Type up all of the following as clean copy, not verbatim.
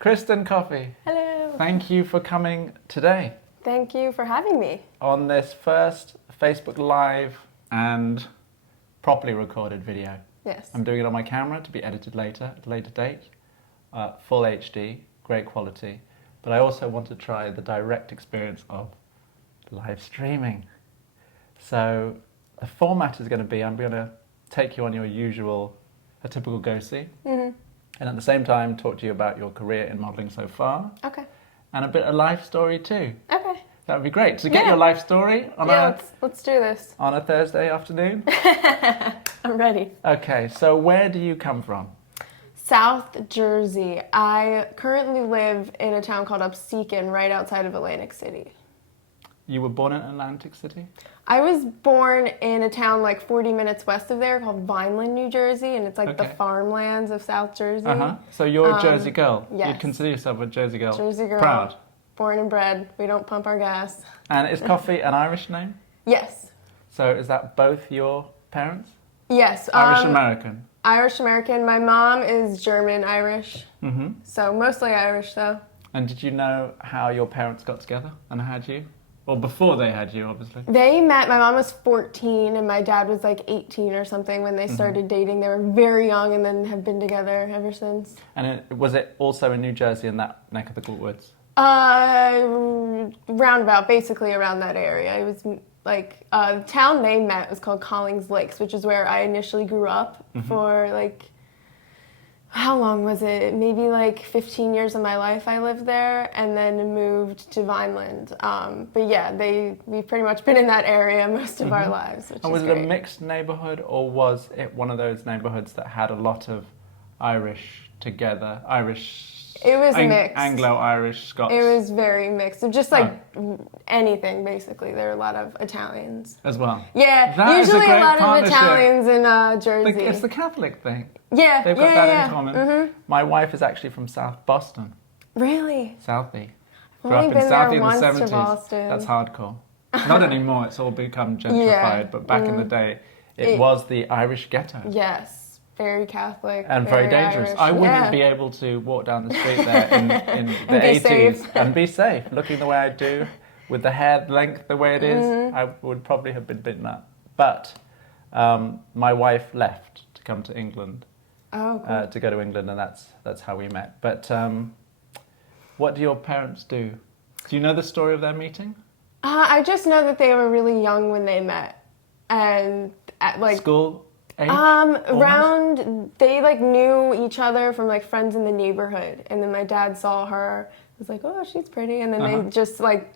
Kristen Coffey. Hello. Thank you for coming today. Thank you for having me. On this first Facebook Live and properly recorded video. Yes. I'm doing it on my camera to be edited later, at a later date. Full HD, great quality. But I also want to try the direct experience of live streaming. So the format is going to be, I'm going to take you on your usual, a typical go-see. Mm-hmm. And at the same time, talk to you about your career in modelling so far. Okay. And a bit of life story too. Okay. That would be great. To get your life story on let's do this. On a Thursday afternoon. I'm ready. Okay, so where do you come from? South Jersey. I currently live in a town called Upseekin, right outside of Atlantic City. You were born in Atlantic City? I was born in a town like 40 minutes west of there called Vineland, New Jersey, and it's like the farmlands of South Jersey. So you're a Jersey girl? Yes. You'd consider yourself a Jersey girl? Jersey girl. Proud? Born and bred. We don't pump our gas. And is Coffey an Irish name? Yes. So is that both your parents? Yes. Irish-American? Irish-American. My mom is German-Irish. Mm-hmm. So mostly Irish, though. And did you know how your parents got together and had you? Well, before they had you, obviously. They met, my mom was 14 and my dad was like 18 or something when they started dating. They were very young and then have been together ever since. And was it also in New Jersey in that neck of the woods? Roundabout, basically around that area. It was like, the town they met was called Collings Lakes, which is where I initially grew up for like, how long was it? Maybe like 15 years of my life I lived there and then moved to Vineland. But yeah, we've pretty much been in that area most of our lives, which and was is it great. a mixed neighborhood or was it one of those neighborhoods that had a lot of Irish together? It was mixed. Anglo-Irish, Scots? It was very mixed. Just like anything, basically. There were a lot of Italians. As well? Yeah, That usually is a a lot partnership. of Italians in Jersey. It's the Catholic thing. Yeah, They've got that in common. My wife is actually from South Boston. Really? Southie. I've Grew up only in been Southie there in once the to 70s. Boston. That's hardcore. Not anymore, it's all become gentrified, Yeah. but back in the day, it was the Irish ghetto. Yes. Very Catholic. And very dangerous. Irish. I wouldn't be able to walk down the street there in the be 80s safe. and be safe. Looking the way I do, with the hair length the way it is, I would probably have been bitten up. But my wife left to come to England, to go to England, and that's how we met. But what do your parents do? Do you know the story of their meeting? I just know that they were really young when they met. And at like... School age? Around, they like knew each other from like friends in the neighborhood, and then my dad saw her, was like, oh, she's pretty, and then they just like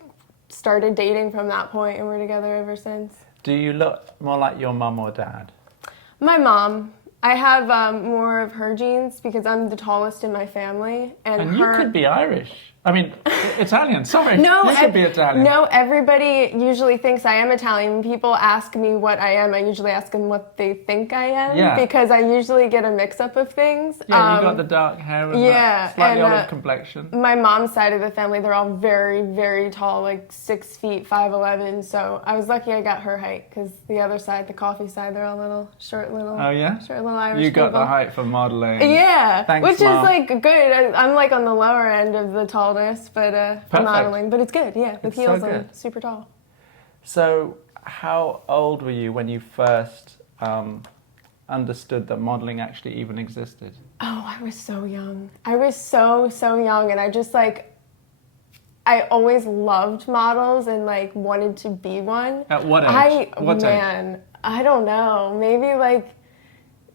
started dating from that point, and we're together ever since. Do you look more like your mum or dad? My mom. I have more of her genes because I'm the tallest in my family, and you could be Irish. I mean, Italian, sorry. No, you could be Italian. No, everybody usually thinks I am Italian. When people ask me what I am, I usually ask them what they think I am, because I usually get a mix-up of things. Yeah, you got the dark hair and that slightly olive complexion. My mom's side of the family, they're all very, very tall, like 6 feet, 5'11", so I was lucky I got her height, because the other side, the Coffey side, they're all little, short little Irish You got people. the height for modelling. Yeah, Thanks, which Mom. is like good. I'm like on the lower end of the tallness, but for modeling, but it's good. Yeah, with heels and super tall. So, how old were you when you first understood that modelling actually even existed? Oh, I was so young. I was so young, and I just like, I always loved models and like wanted to be one. At what age? I don't know. Maybe like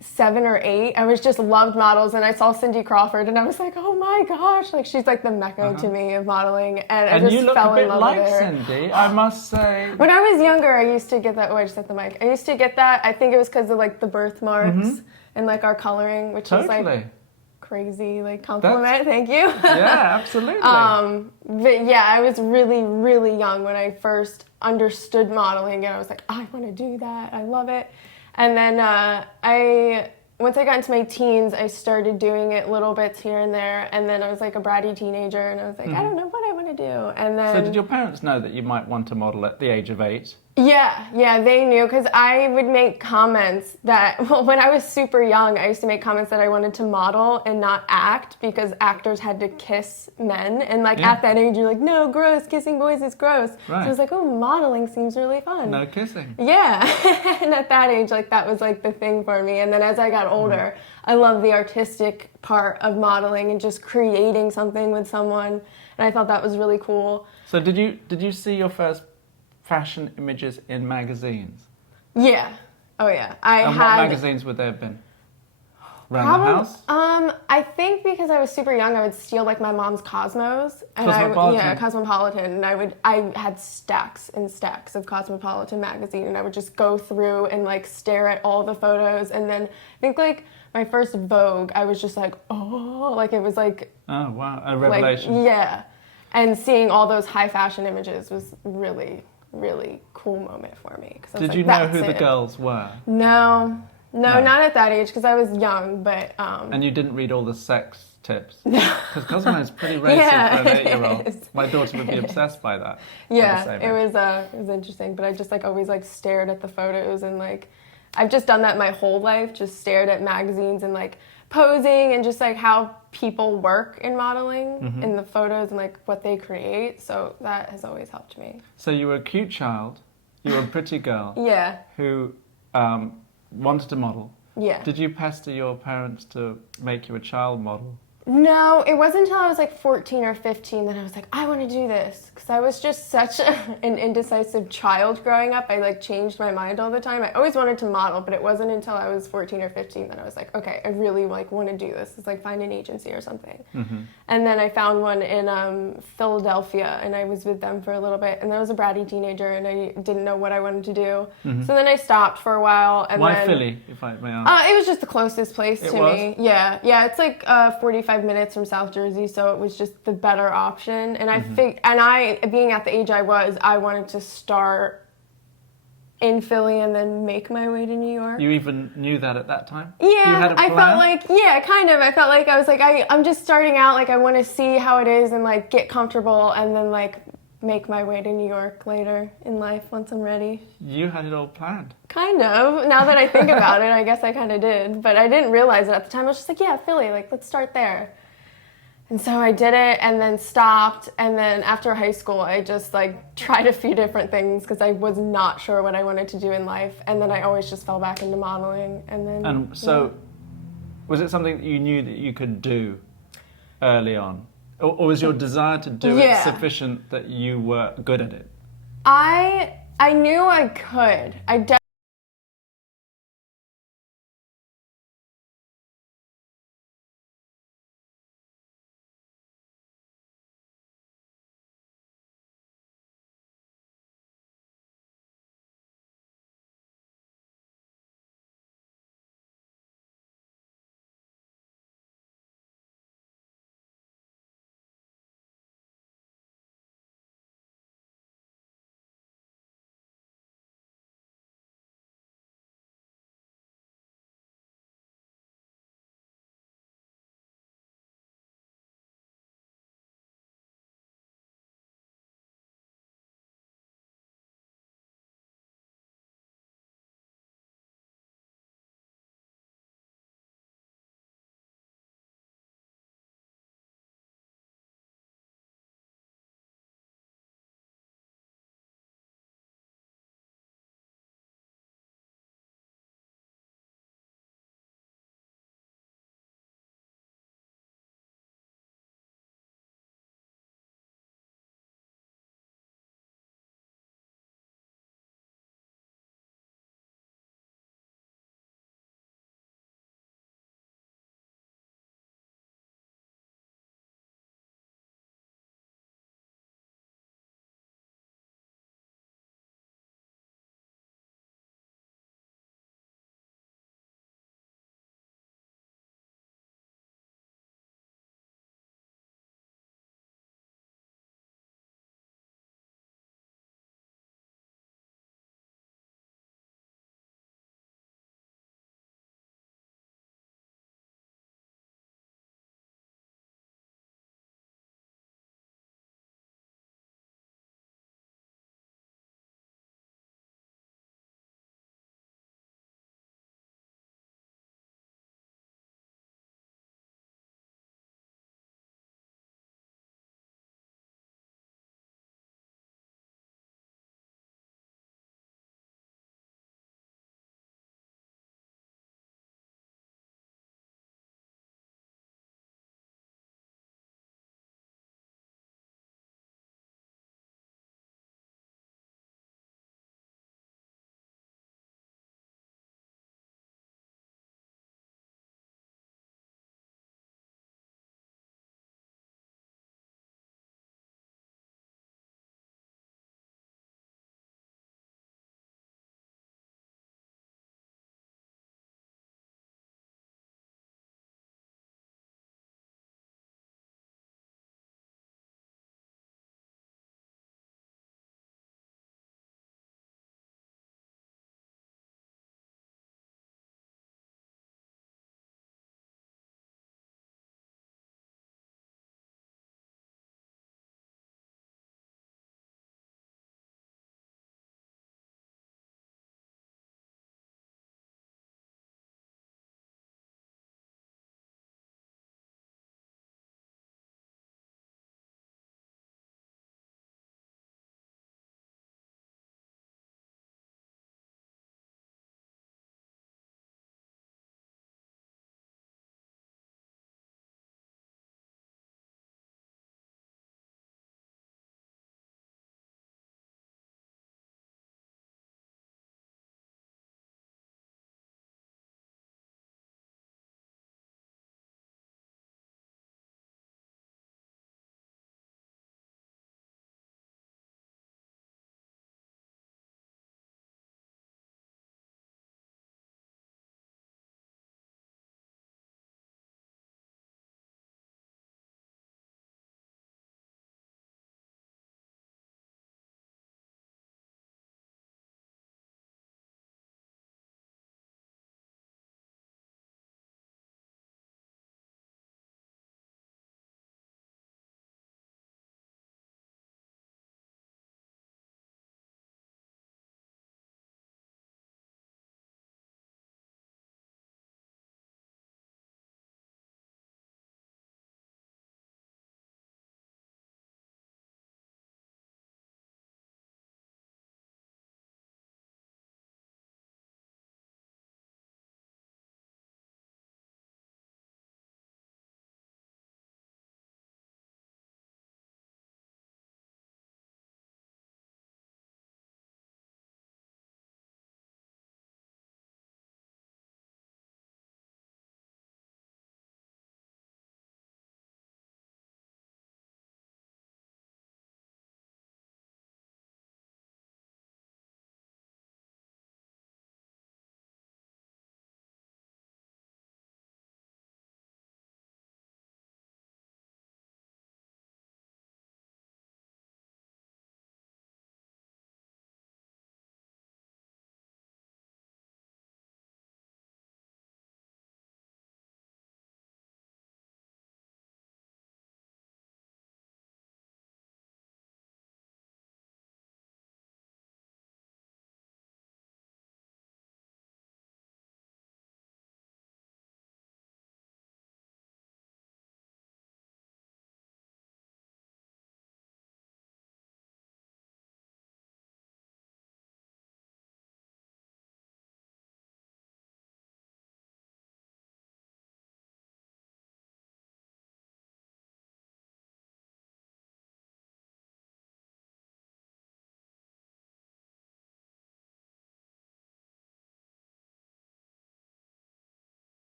7 or 8. I was just loved models, and I saw Cindy Crawford, and I was like, oh my gosh, like she's like the mecca to me of modeling, and I just fell in love with her. And you look a bit like Cindy, I must say. When I was younger, I used to get that. Oh, I just hit the mic. I used to get that. I think it was because of like the birthmarks and like our coloring, which is like crazy, like compliment. Thank you. Yeah, absolutely. But yeah, I was really, really young when I first understood modeling, and I was like, I want to do that. I love it. And then once I got into my teens, I started doing it little bits here and there. And then I was like a bratty teenager, and I was like, I don't know what I want to do. And then. So did your parents know that you might want to model at the age of 8? Yeah, they knew because I would make comments that, well, when I was super young, I used to make comments that I wanted to model and not act because actors had to kiss men. And like Yeah. at that age, you're like, no, gross, kissing boys is gross. Right. So I was like, oh, modeling seems really fun. No kissing. Yeah. And at that age, like that was like the thing for me. And then as I got older, I love the artistic part of modeling and just creating something with someone. And I thought that was really cool. So did you see your first fashion images in magazines? Yeah. Oh yeah. And what magazines would they have been? Around the house? I think because I was super young, I would steal like my mom's Cosmos. And Cosmopolitan? Cosmopolitan. And I had stacks and stacks of Cosmopolitan magazine, and I would just go through and like stare at all the photos. And then I think like my first Vogue, I was just like, oh, like it was like, oh wow, a revelation. like, yeah. And seeing all those high fashion images was really, really cool moment for me. Did you know who the girls were? No, not at that age because I was young. But and you didn't read all the sex tips? Because Cosmo is pretty racist for an 8-year-old. My daughter would be obsessed by that. Yeah, it was interesting. But I just like always like stared at the photos and like I've just done that my whole life. Just stared at magazines and like posing and just like how people work in modeling in the photos and like what they create. So that has always helped me. So you were a cute child. You were a pretty girl. Yeah. Who wanted to model. Yeah. Did you pester your parents to make you a child model? No, it wasn't until I was like 14 or 15 that I was like, I want to do this. Because I was just such an indecisive child growing up. I like changed my mind all the time. I always wanted to model, but it wasn't until I was 14 or 15 that I was like, okay, I really like want to do this. It's like find an agency or something. And then I found one in Philadelphia, and I was with them for a little bit. And I was a bratty teenager, and I didn't know what I wanted to do. So then I stopped for a while. And Why then, Philly, if I may ask? it was just the closest place to me. Yeah, it's like 45 minutes from South Jersey, so it was just the better option. And I being at the age I was, I wanted to start in Philly and then make my way to New York. You even knew that at that time? Yeah, you had a plan? I felt like, yeah, kind of. I felt like I was like, I'm just starting out, like I want to see how it is and like get comfortable and then like make my way to New York later in life once I'm ready. You had it all planned. Kind of. Now that I think about it, I guess I kind of did. But I didn't realize it at the time. I was just like, yeah, Philly, like let's start there. And so I did it and then stopped. And then after high school, I just like tried a few different things because I was not sure what I wanted to do in life. And then I always just fell back into modeling. And so was it something that you knew that you could do early on? Or was your desire to do it sufficient that you were good at it? I knew I could. I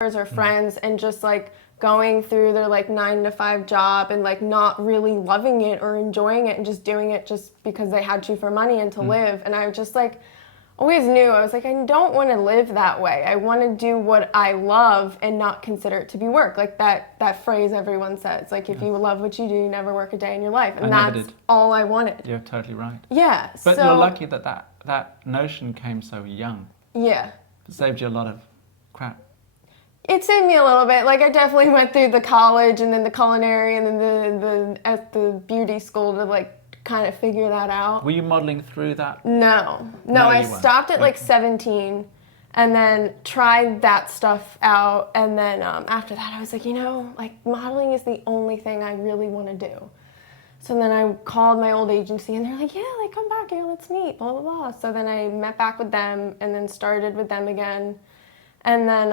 or friends and just like going through their like 9 to 5 job and like not really loving it or enjoying it and just doing it just because they had to for money and to live. And I just like always knew, I was like, I don't want to live that way. I want to do what I love and not consider it to be work. Like that phrase everyone says, like if you love what you do, you never work a day in your life. And that's all I wanted. You're totally right. Yeah. But you're lucky that notion came so young. Yeah. It saved you a lot of crap. It saved me a little bit. Like I definitely went through the college and then the culinary and then at the beauty school to like kind of figure that out. Were you modeling through that? No, I stopped at like 17 and then tried that stuff out. And then after that I was like, like modeling is the only thing I really want to do. So then I called my old agency and they're like, yeah, like come back here, let's meet, blah, blah, blah. So then I met back with them and then started with them again. And then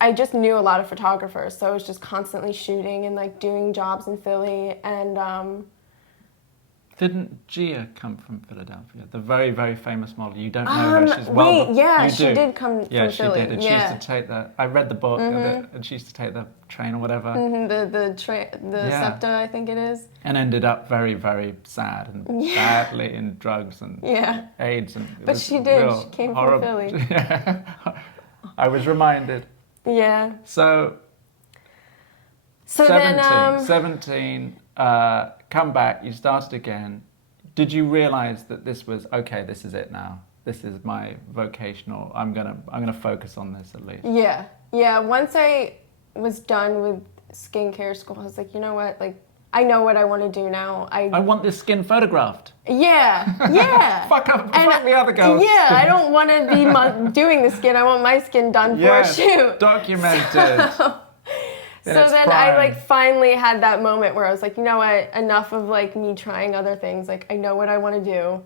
I just knew a lot of photographers. So I was just constantly shooting and like doing jobs in Philly. And didn't Gia come from Philadelphia? The very, very famous model. You don't know her. She's she did come from Philly. Yeah, she did. And she used to take I read the book, and she used to take the train or whatever. The SEPTA, I think it is. And ended up very, very sad and badly in drugs and AIDS. But she did. She came from Philly. I was reminded. Yeah. So 17. Come back, you started again. Did you realize that this was, okay, this is it now? This is my vocation, or I'm gonna focus on this at least? Yeah. Once I was done with skincare school, I was like, you know what? Like, I know what I want to do now. I want this skin photographed. Yeah. Fuck the other girls. Yeah, I don't want to be doing the skin. I want my skin done for a shoot. Documented. So then I like finally had that moment where I was like, you know what, enough of like me trying other things. Like I know what I want to do.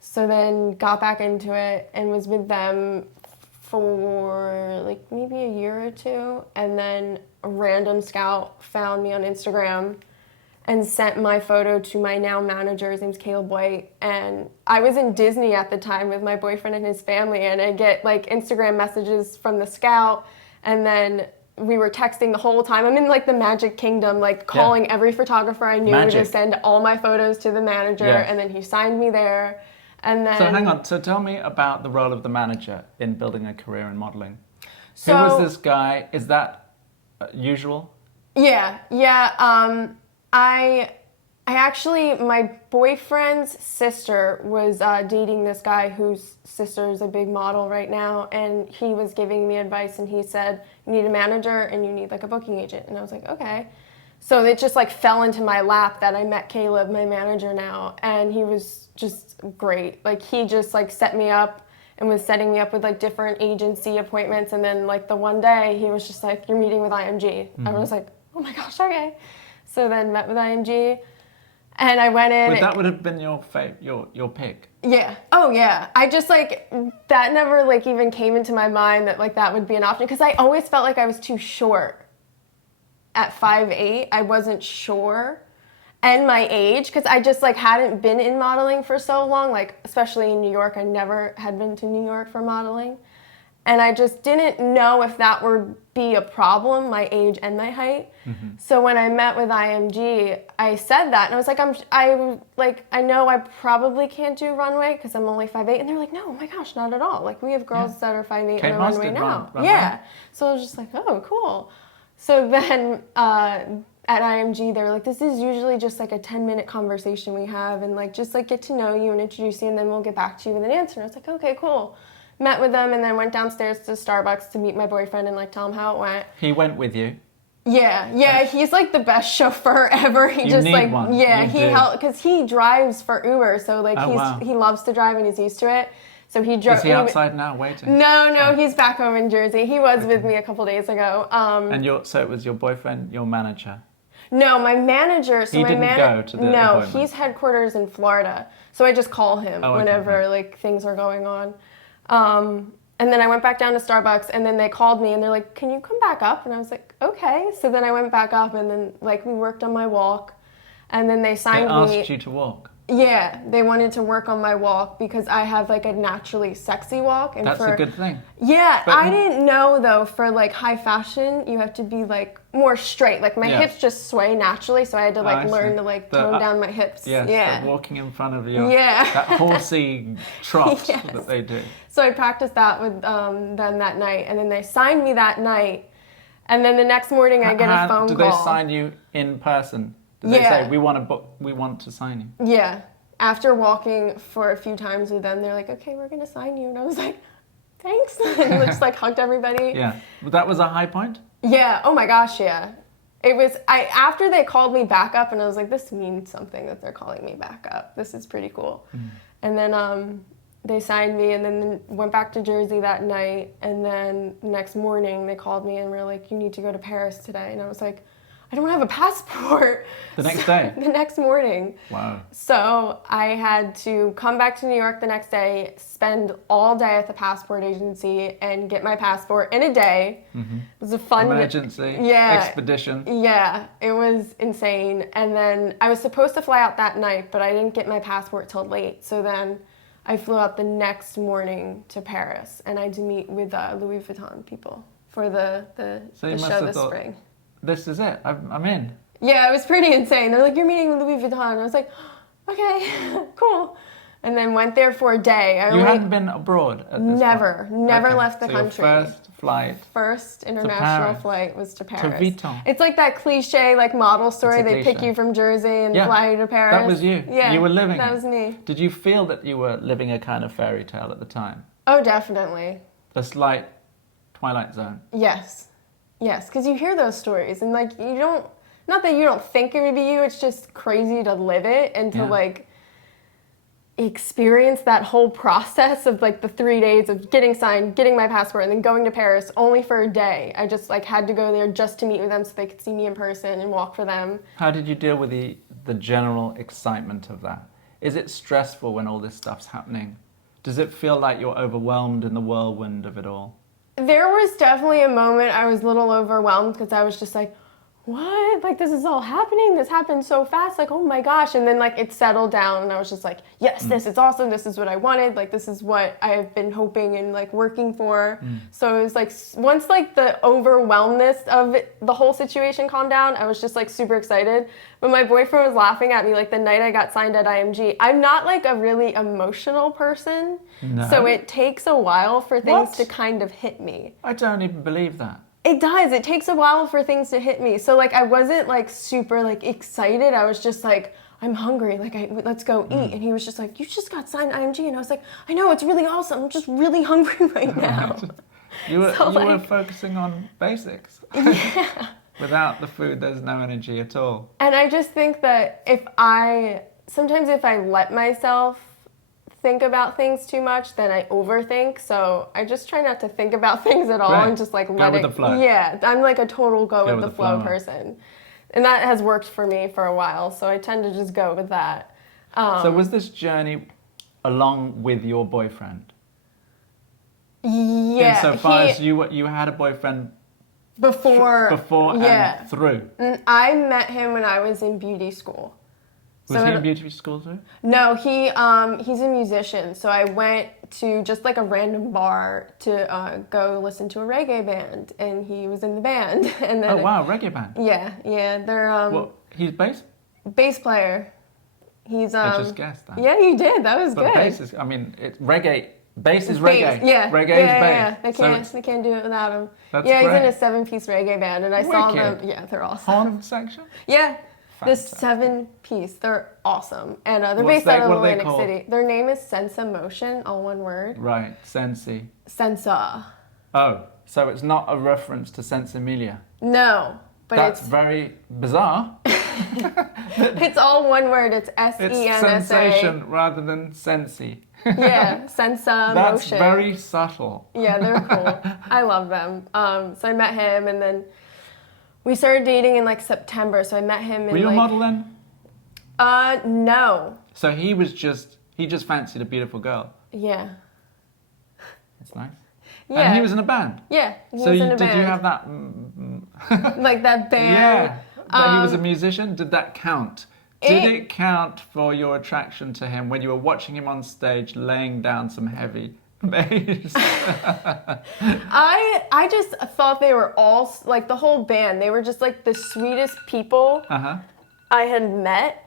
So then got back into it and was with them for like maybe a year or two. And then a random scout found me on Instagram and sent my photo to my now manager. His name's Caleb White. And I was in Disney at the time with my boyfriend and his family. And I get like Instagram messages from the scout. And then we were texting the whole time. I'm in like the Magic Kingdom, like calling every photographer I knew to send all my photos to the manager, and then he signed me there. And then. So hang on. So tell me about the role of the manager in building a career in modeling. Who was this guy? Is that usual? Yeah. I actually, my boyfriend's sister was dating this guy whose sister is a big model right now, and he was giving me advice, and he said, you need a manager and you need like a booking agent. And I was like, okay. So it just like fell into my lap that I met Caleb, my manager now, and he was just great. Like he just like set me up and was setting me up with like different agency appointments, and then like the one day he was just like, you're meeting with IMG. I was like, oh my gosh, okay. So then met with IMG. And I went in. But that would have been your pick. Yeah. Oh yeah. I just like that never like even came into my mind that like that would be an option, because I always felt like I was too short. At 5'8", I wasn't sure, and my age, because I just like hadn't been in modeling for so long. Like especially in New York, I never had been to New York for modeling, and I just didn't know if that would be a problem, my age and my height. So when I met with IMG, I said that, and I was like, I know I probably can't do runway because I'm only 5'8", and they're like, no, oh my gosh, not at all. Like we have girls that are 5'8" on the runway now. Yeah. So I was just like, oh, cool. So then at IMG, they were like, this is usually just like a 10-minute conversation we have, and like just like get to know you and introduce you, and then we'll get back to you with an answer. And I was like, okay, cool. Met with them, and then went downstairs to Starbucks to meet my boyfriend and like tell him how it went. He went with you? Yeah, he's like the best chauffeur ever. He just like one. Yeah, he helped because he drives for Uber, so like he loves to drive and he's used to it. So he drove. Is he outside now waiting? No, he's back home in Jersey. He was with me a couple days ago. And so it was your boyfriend, your manager? No, my manager. So he didn't go to the appointment. He's headquarters in Florida, so I just call him whenever like things are going on. And then I went back down to Starbucks, and then they called me and they're like, can you come back up? And I was like, okay. So then I went back up, and then like we worked on my walk, and then they signed me. They asked you to walk? Yeah, they wanted to work on my walk because I have like a naturally sexy walk. And That's a good thing. Yeah, But I didn't know though, for like high fashion, you have to be like more straight. Like my hips just sway naturally, so I had to like learn to like tone down my hips. Yes, yeah. the walking in front of you. Yeah. That horsey trot Yes. that they do. So I practiced that with them that night, and then they signed me that night. And then the next morning I get a phone call. Did they sign you in person? Did they say, we want to sign you? Yeah. After walking for a few times with them, they're like, okay, we're going to sign you. And I was like, thanks. And just like hugged everybody. Yeah. But that was a high point? Yeah. Oh my gosh, yeah. It was, after they called me back up, and I was like, this means something that they're calling me back up. This is pretty cool. Mm. And then they signed me, and then went back to Jersey that night. And then the next morning they called me and were like, you need to go to Paris today. And I was like, I don't have a passport. The next day? The next morning. Wow. So I had to come back to New York the next day, spend all day at the passport agency, and get my passport in a day. Mm-hmm. It was a fun emergency expedition. Yeah, it was insane. And then I was supposed to fly out that night, but I didn't get my passport till late. So then I flew out the next morning to Paris, and I had to meet with Louis Vuitton people for the show this spring. This is it. I'm in. Yeah, it was pretty insane. They're like, you're meeting with Louis Vuitton. I was like, okay, cool. And then went there for a day. You hadn't been abroad at this Never left the country. Your first flight. First international flight was to Paris. To Vuitton. It's like that cliche like model story. They pick you from Jersey and fly you to Paris. That was you. Yeah, you were living that was me. Did you feel that you were living a kind of fairy tale at the time? Oh, definitely. A slight Twilight Zone. Yes. Yes, because you hear those stories and like you don't, not that you don't think it would be you, it's just crazy to live it and to like experience that whole process of like the 3 days of getting signed, getting my passport, and then going to Paris only for a day. I just like had to go there just to meet with them so they could see me in person and walk for them. How did you deal with the general excitement of that? Is it stressful when all this stuff's happening? Does it feel like you're overwhelmed in the whirlwind of it all? There was definitely a moment I was a little overwhelmed because I was just like, what? Like, this is all happening? This happened so fast. Like, oh my gosh. And then, like, it settled down and I was just like, yes, this is awesome. This is what I wanted. Like, this is what I've been hoping and, like, working for. So it was, like, once, like, the overwhelmness of the whole situation calmed down, I was just, like, super excited. But my boyfriend was laughing at me, like, the night I got signed at IMG. I'm not, like, a really emotional person. No. So it takes a while for things to kind of hit me. I don't even believe that. It does. It takes a while for things to hit me. So, like, I wasn't, like, super, like, excited. I was just, like, I'm hungry. Like, let's go eat. And he was just like, you just got signed IMG. And I was like, I know, it's really awesome. I'm just really hungry right now. You were focusing on basics. Yeah. Without the food, there's no energy at all. And I just think that sometimes if I let myself think about things too much, then I overthink. So I just try not to think about things at all and just like let it go with the flow. Yeah, I'm like a total go with the flow person. And that has worked for me for a while. So I tend to just go with that. So was this journey along with your boyfriend? Yeah. Insofar as you had a boyfriend before and through. I met him when I was in beauty school. Was he in beauty school too? No, he's a musician. So I went to just like a random bar to go listen to a reggae band, and he was in the band. And then reggae band. Yeah, they're he's bass player. He's I just guessed that. Yeah, you did. That was good. Bass is, it's reggae. Bass is reggae. Yeah, reggae is bass. Yeah. They can't do it without him. That's he's great. in a 7-piece reggae band, and I saw them. Yeah, they're awesome. Horn section. Yeah. Fantastic. This 7-piece, they're awesome. And they're based out of Atlantic City. Their name is Sensa Motion, all one word. Right, Sensi. Sensa. Oh, so it's not a reference to Sensimilia. No, but that's very bizarre. It's all one word. It's S-E-N-S-A. It's sensation rather than sensi. Yeah, Sensa Motion. That's very subtle. Yeah, they're cool. I love them. So I met him, and then we started dating in like September, so I met him in Were you a model then? No. So he just fancied a beautiful girl. Yeah. That's nice. Yeah. And he was in a band. Yeah, he so was in a did band. you have that? Like that band? Yeah. That he was a musician. Did that count Did it count for your attraction to him when you were watching him on stage laying down some heavy bass? I just thought they were all, like, the whole band, they were just, like, the sweetest people I had met.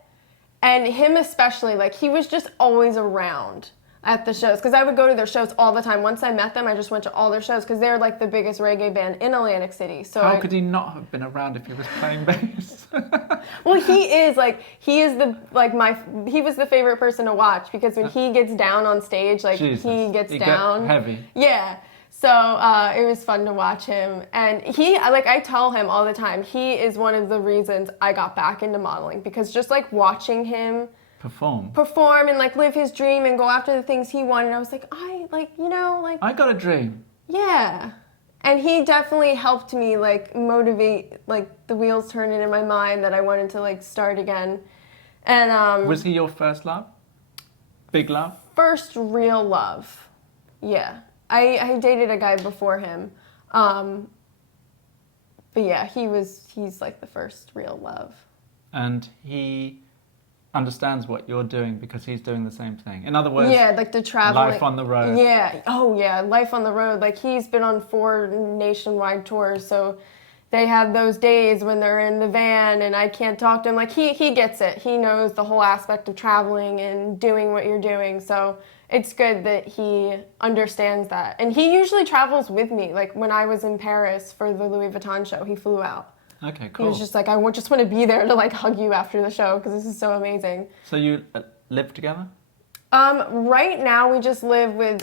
And him especially, like, he was just always around at the shows, because I would go to their shows all the time. Once I met them, I just went to all their shows, because they're, like, the biggest reggae band in Atlantic City. So how could he not have been around if he was playing bass? Well, he is, like, he was the favorite person to watch, because when he gets down on stage, like, Jesus. he gets down. Heavy. Yeah. So it was fun to watch him. And he, like, I tell him all the time, he is one of the reasons I got back into modeling, because just, like, watching him perform and, like, live his dream and go after the things he wanted, I was like, I got a dream. Yeah. And he definitely helped me, like, motivate, like, the wheels turning in my mind that I wanted to, like, start again. And was he your first love? Big love? First real love. Yeah. I dated a guy before him. But yeah, he's like the first real love. And he understands what you're doing because he's doing the same thing. In other words, yeah, like the traveling. Life on the road. Yeah. Oh yeah, life on the road. Like, he's been on 4 nationwide tours, so they have those days when they're in the van and I can't talk to him. Like, he gets it. He knows the whole aspect of traveling and doing what you're doing. So it's good that he understands that. And he usually travels with me. Like, when I was in Paris for the Louis Vuitton show, he flew out. Okay, cool. He was just like, I just want to be there to, like, hug you after the show, because this is so amazing. So you live together? Right now we just live with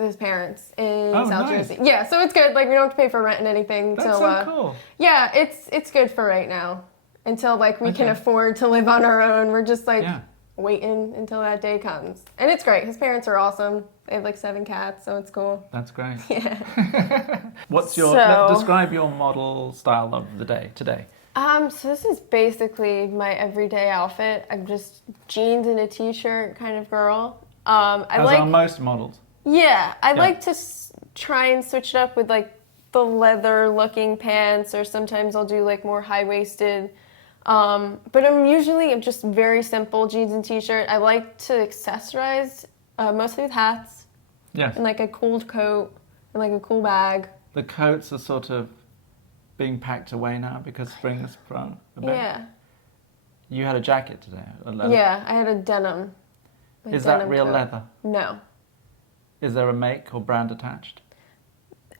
his parents in South Jersey. Yeah, so it's good. Like, we don't have to pay for rent and anything. That's so cool. Yeah, it's good for right now. Until, like, we can afford to live on our own. We're just, like, waiting until that day comes. And it's great. His parents are awesome. They have, like, 7 cats, so it's cool. That's great. Yeah. Describe your model style of the day today. So this is basically my everyday outfit. I'm just jeans and a t-shirt kind of girl. Are most models. Yeah, I like to try and switch it up with, like, the leather-looking pants, or sometimes I'll do, like, more high-waisted. But I'm just very simple jeans and t-shirt. I like to accessorize mostly with hats. Yes. And, like, a cool coat and, like, a cool bag. The coats are sort of being packed away now because spring's sprung a bit. Yeah. You had a jacket today, a leather. Yeah, I had a denim. Is that real leather? No. Is there a make or brand attached?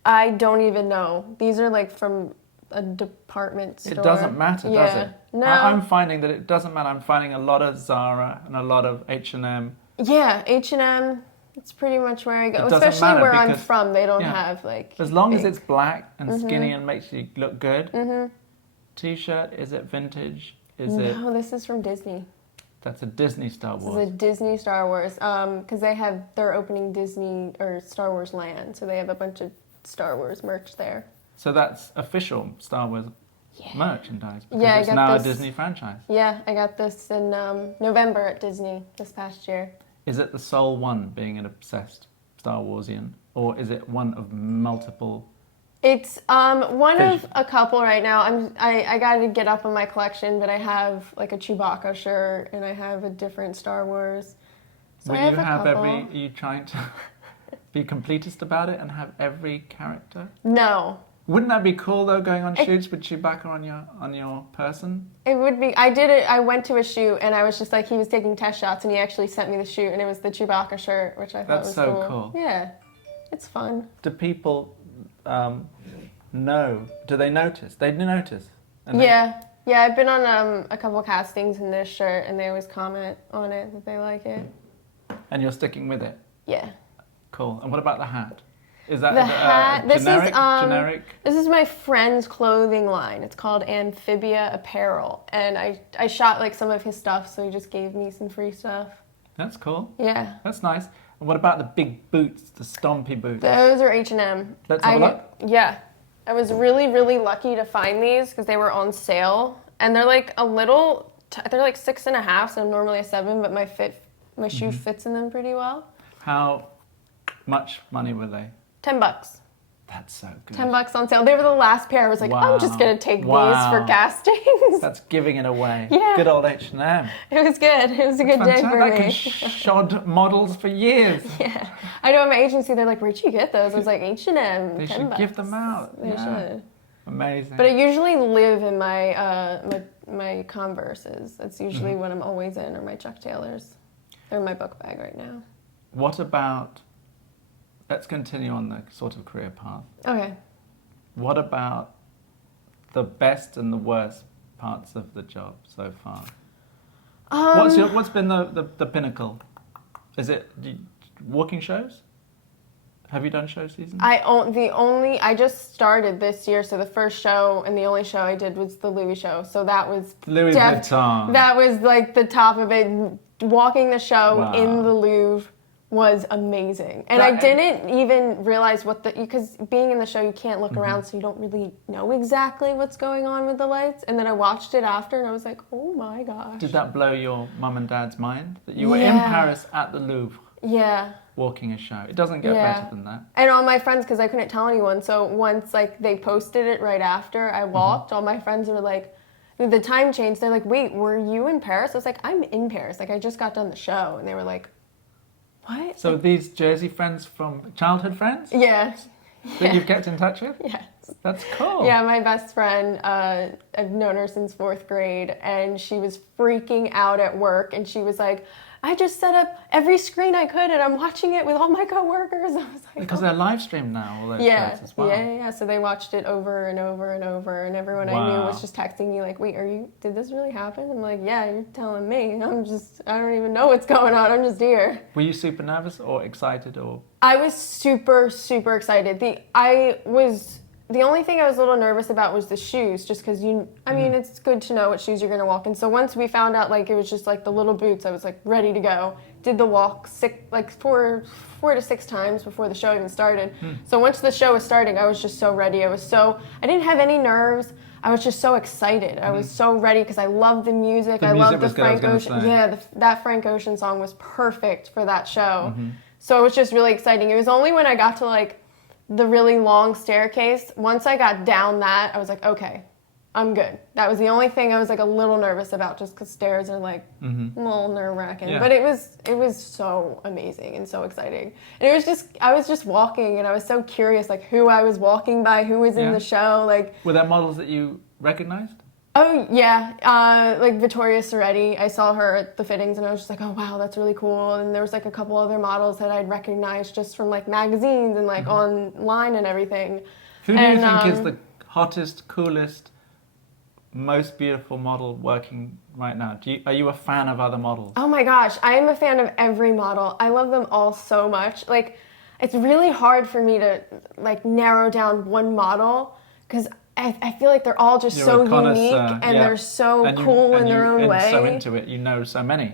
I don't even know. These are, like, from a department store. It doesn't matter, does it? No. I'm finding that it doesn't matter. I'm finding a lot of Zara and a lot of H&M. Yeah, H&M. It's pretty much where I go. Especially where I'm from, they don't have, like... As long as it's black and skinny and makes you look good. T-shirt, is it vintage? No, this is from Disney. That's a Disney Star Wars. This is a Disney Star Wars. Because they're opening Disney, or Star Wars Land, so they have a bunch of Star Wars merch there. So that's official Star Wars merchandise, because I it's got now this, a Disney franchise. Yeah, I got this in November at Disney this past year. Is it the sole one, being an obsessed Star Warsian, or is it one of multiple? It's one of a couple right now. I got to get up on my collection, but I have, like, a Chewbacca shirt and I have a different Star Wars. So Are you trying to be completist about it and have every character? No. Wouldn't that be cool though, going on shoots with Chewbacca on your person? It would be. I did it. I went to a shoot and I was just like, he was taking test shots and he actually sent me the shoot and it was the Chewbacca shirt, which I thought was cool. That's so cool. Yeah, it's fun. Do people know? Do they notice? They notice. Yeah, I've been on a couple castings in this shirt and they always comment on it that they like it. And you're sticking with it? Yeah. Cool. And what about the hat? Is that the hat? Generic? This is my friend's clothing line. It's called Amphibia Apparel, and I shot, like, some of his stuff, so he just gave me some free stuff. That's cool. Yeah. That's nice. And what about the big boots, the stompy boots? Those are H&M. Let's have a look. Yeah. I was really, really lucky to find these because they were on sale, and they're, like, they're like 6.5, so I'm normally a 7, but my shoe fits in them pretty well. How much money were they? $10. That's so good. $10 on sale. They were the last pair. I was like, I'm just going to take these for castings. That's giving it away. Yeah. Good old H&M. It was good. It was a good day for That me. can shod models for years. Yeah. I know at my agency, they're like, where'd you get those? I was like, H&M. They should $10. give them out. They should. Amazing. But I usually live in my my Converses. That's usually what I'm always in, or my Chuck Taylors. They're in my book bag right now. What about, let's continue on the sort of career path. Okay. What about the best and the worst parts of the job so far? What's been the pinnacle? Is it walking shows? Have you done show seasons? I just started this year, so the first show and the only show I did was the Louis show. So that was Louis Vuitton. That was like the top of it. Walking the show in the Louvre was amazing, and I didn't even realize because being in the show you can't look around, so you don't really know exactly what's going on with the lights. And then I watched it after, and I was like, oh my gosh! Did that blow your mum and dad's mind that you were in Paris at the Louvre? Yeah. Walking a show. It doesn't get better than that. And all my friends, because I couldn't tell anyone, so once they posted it right after I walked, all my friends were like, the time changed. They're like, wait, were you in Paris? I was like, I'm in Paris. Like, I just got done the show. And they were like, what? So these Jersey friends from childhood friends? Yeah. That you've kept in touch with? Yes. That's cool. Yeah, my best friend, I've known her since 4th grade, and she was freaking out at work, and she was like, I just set up every screen I could, and I'm watching it with all my coworkers. I was like, because they're live streamed now, all those shows as well. Yeah. So they watched it over and over and over, and everyone I knew was just texting me like, wait, did this really happen? I'm like, yeah, you're telling me. I don't even know what's going on. I'm just here. Were you super nervous or excited or? I was super, super excited. The only thing I was a little nervous about was the shoes, just because it's good to know what shoes you're going to walk in. So once we found out, it was just the little boots, I was ready to go. Did the walk 4 to 6 times before the show even started. So once the show was starting, I was just so ready. I didn't have any nerves. I was just so excited. I was so ready because I love the music. I love the Frank Ocean. Yeah, that Frank Ocean song was perfect for that show. So it was just really exciting. It was only when I got to the really long staircase, once I got down that, I was like, okay, I'm good. That was the only thing I was a little nervous about, just because stairs are a little nerve-wracking. Yeah. But it was so amazing and so exciting. And I was just walking, and I was so curious, who I was walking by, who was in the show. Were there models that you recognized? Oh, yeah. Vittoria Soretti, I saw her at the fittings, and I was just like, oh, wow, that's really cool. And there was, a couple other models that I'd recognized just from, magazines and, online and everything. Who do you think is the hottest, coolest, most beautiful model working right now? Are you a fan of other models? Oh, my gosh. I am a fan of every model. I love them all so much. It's really hard for me to, narrow down one model, because I feel like they're all just so unique, and they're so cool in their own way. So into it, so many.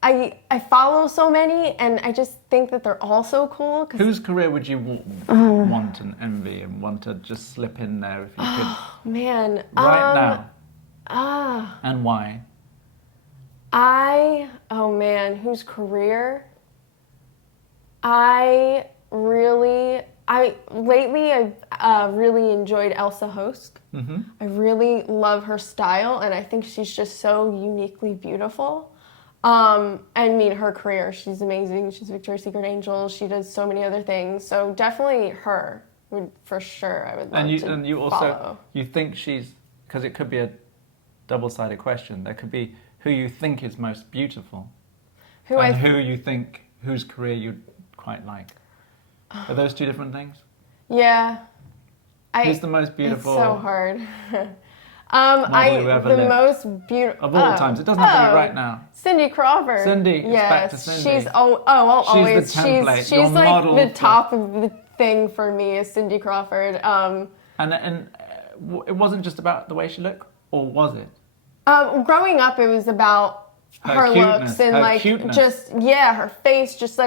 I follow so many, and I just think that they're all so cool. Whose career would you want and envy and want to just slip in there if you could? Oh, man. Right now. And why? Whose career? Lately I've really enjoyed Elsa Hosk. I really love her style, and I think she's just so uniquely beautiful. Her career, she's amazing. She's Victoria's Secret Angel. She does so many other things. So definitely her would, for sure, I would love to And you follow. Also, you think she's, because it could be a double-sided question. There could be who you think is most beautiful, whose career you'd quite like. Are those two different things? Yeah. Who's the most beautiful? It's so hard. Most beautiful of all times. It doesn't have to be right now. Cindy Crawford. Cindy. It's back to Cindy. She's always. She's the template. She's the top of the thing for me is Cindy Crawford. And it wasn't just about the way she looked, or was it? Growing up, it was about her looks and cuteness. Her face, just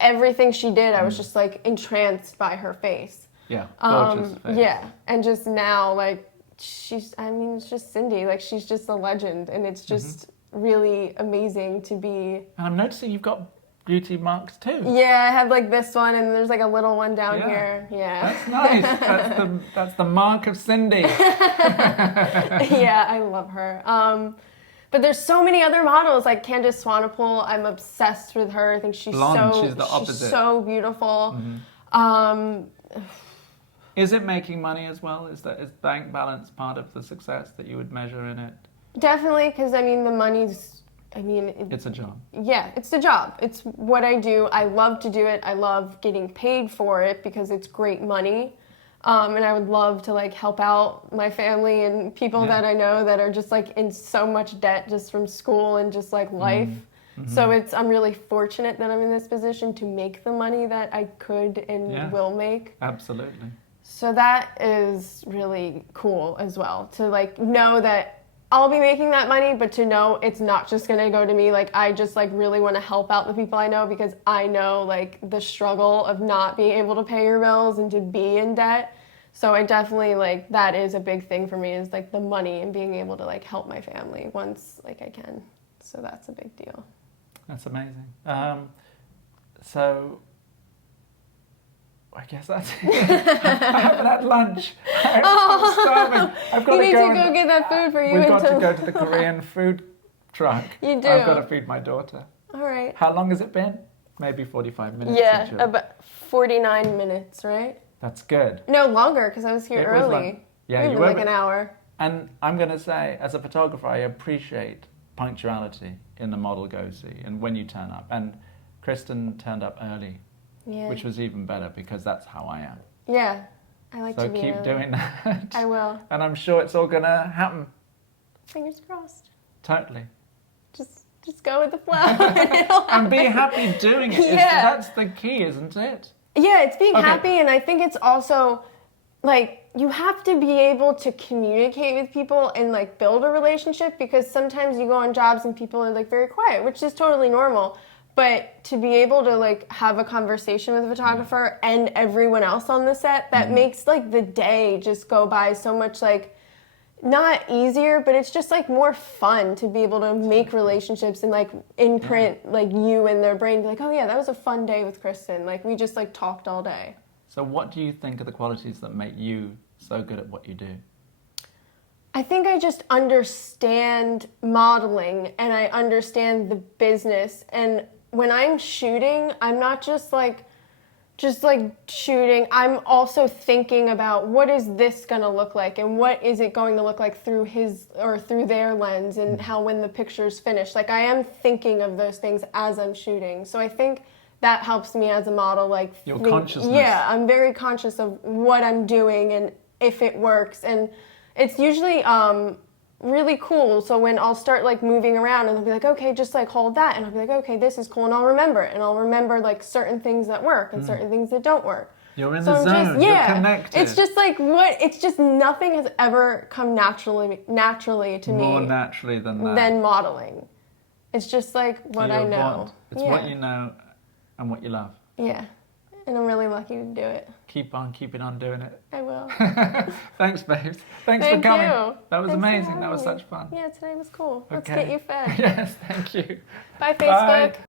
everything she did. I was just entranced by her face. Yeah, gorgeous face. Yeah, and just now it's just Cindy. She's just a legend, and it's just really amazing to be. And I'm noticing you've got beauty marks too. Yeah, I have like this one, and there's like a little one down here. Yeah. That's nice. That's the mark of Cindy. Yeah, I love her. But there's so many other models, like Candace Swanepoel. I'm obsessed with her. I think she's Blonde, she's the opposite. She's so beautiful. Is it making money as well? Is bank balance part of the success that you would measure in it? Definitely, because I mean the money's. I mean, it's a job. Yeah, it's a job. It's what I do. I love to do it. I love getting paid for it because it's great money. And I would love to like help out my family and people that I know that are just like in so much debt just from school and just like life. So I'm really fortunate that I'm in this position to make the money that I could and will make. Absolutely. So that is really cool as well, to like know that I'll be making that money, but to know it's not just gonna go to me. Like I just like really want to help out the people I know, because I know like the struggle of not being able to pay your bills and to be in debt. So I definitely like that is a big thing for me, is like the money and being able to like help my family once like I can. So that's a big deal. That's amazing. So I guess that's it. I haven't had lunch. I'm starving. I've got You to need go to go get that food for you. We've got to go to the Korean food truck. You do. I've got to feed my daughter. All right. How long has it been? Maybe 45 minutes. Yeah, about 49 minutes, right? That's good. No, longer, because I was here It was early. like- yeah, Maybe you were. like an hour. And I'm going to say, as a photographer, I appreciate punctuality in the model go-see and when you turn up. And Kristen turned up early, which was even better because that's how I am. Yeah, I like to be So keep early. doing that. I will. And I'm sure it's all going to happen. Fingers crossed. Totally. Just go with the flow. And it'll And be happen. happy doing it. Yeah. That's the key, isn't it? Yeah, it's being Okay. happy, and I think it's also like you have to be able to communicate with people and like build a relationship, because sometimes you go on jobs and people are like very quiet, which is totally normal. But to be able to like have a conversation with a photographer and everyone else on the set, that makes like the day just go by so much like not easier, but it's just like more fun to be able to make relationships and like imprint like you in their brain, be like, oh yeah, that was a fun day with Kristen. Like we just like talked all day. So what do you think are the qualities that make you so good at what you do? I think I just understand modeling and I understand the business. And when I'm shooting, I'm not just like shooting. I'm also thinking about what is this going to look like and what is it going to look like through his or through their lens, and how when the picture's finished. Like I am thinking of those things as I'm shooting. So I think that helps me as a model. Like Your consciousness. Yeah, I'm very conscious of what I'm doing and if it works. And it's usually really cool. So when I'll start like moving around and they'll be like, okay, just like hold that, and I'll be like, okay, this is cool, and I'll remember it, and I'll remember like certain things that work and certain things that don't work. You're in So the I'm zone. just, yeah, You're connected. it's just like it's just nothing has ever come naturally to More me naturally than that. than modeling. It's just like what I know. It's what you know and what you love. Yeah, and I'm really lucky to do it. Keep on keeping on doing it. I will. Thanks, babes. Thanks Thank for coming. you. That was Thanks for amazing. That was having such fun. Yeah, today was cool. Let's Okay. get you fed. Yes, thank you. Bye, Facebook. Bye.